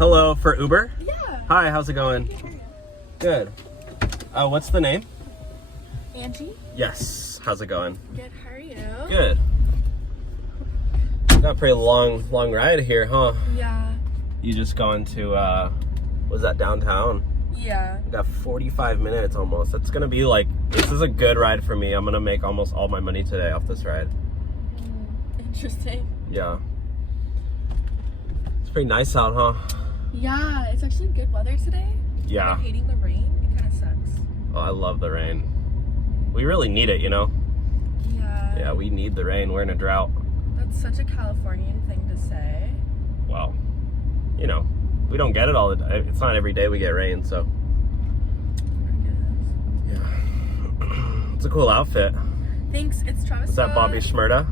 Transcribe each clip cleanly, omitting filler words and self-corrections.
Hello, for Uber? Yeah. Hi, how's it going? Good. What's the name? Angie? Yes. How's it going? Good, how are you? Good. Got a pretty long ride here, huh? Yeah. You just gone to, was that downtown? Yeah. We got 45 minutes almost. It's gonna be like, this is a good ride for me. I'm gonna make almost all my money today off this ride. Interesting. Yeah. It's pretty nice out, huh? Yeah, it's actually good weather today. Yeah. I'm hating the rain. It kind of sucks. Oh, I love the rain. We really need it, you know? Yeah. Yeah, we need the rain. We're in a drought. That's such a Californian thing to say. Well, you know, we don't get it all the time. It's not every day we get rain, so. I guess. Yeah. It's a cool outfit. Thanks, it's Travis Is that Scott. Bobby Shmurda?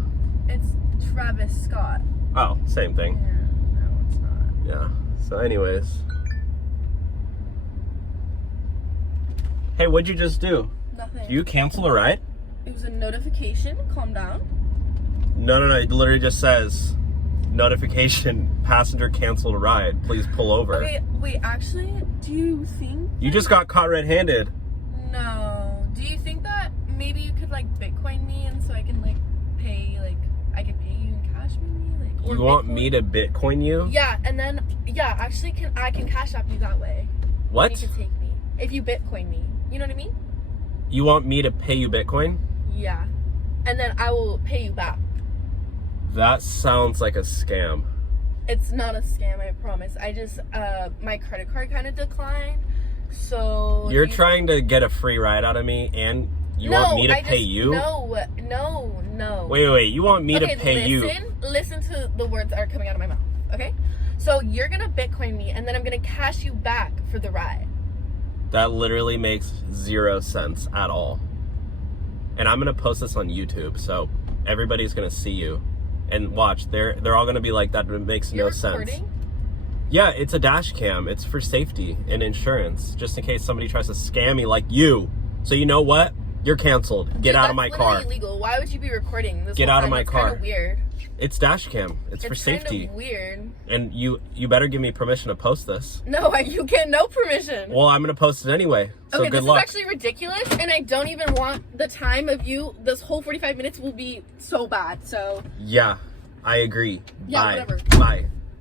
It's Travis Scott. Oh, same thing. Yeah. No, it's not. Yeah. So anyways. Hey, what'd you just do? Nothing. You cancel a ride? It was a notification. Calm down. No. It literally just says, notification, passenger canceled a ride. Please pull over. Okay, wait, actually, do you think... You just got caught red-handed. No. Do you think that maybe you could, like, Bitcoin me and so I can, like, pay, like, I could pay you in cash maybe? Like, or You want Bitcoin? me to Bitcoin you? Yeah, and then, yeah, actually, I can cash app you that way. What? And you can take me. If you Bitcoin me. You know what I mean? You want me to pay you Bitcoin? Yeah. And then I will pay you back. That sounds like a scam. It's not a scam, I promise. I just, my credit card kind of declined, so... You're trying to get a free ride out of me, and you want me to pay you? No. Wait, you want me to pay you? Listen to the words that are coming out of my mouth, okay? So you're gonna Bitcoin me, and then I'm gonna cash you back for the ride. That literally makes 0 sense at all. And I'm gonna post this on YouTube, so everybody's gonna see you. And watch, they're all gonna be like, that makes no sense. Yeah, it's a dash cam. It's for safety and insurance, just in case somebody tries to scam me like you. So you know what? You're canceled. Get out of my car. That's illegal. Why would you be recording this? Get out of my It's car. Kind of weird. It's dash cam. It's for safety. Kind of weird. And you better give me permission to post this. No, you get no permission. Well, I'm gonna post it anyway. So okay, good this luck. is actually ridiculous, and I don't even want the time of you. This whole 45 minutes will be so bad. So yeah, I agree. Yeah, Bye. whatever. Bye.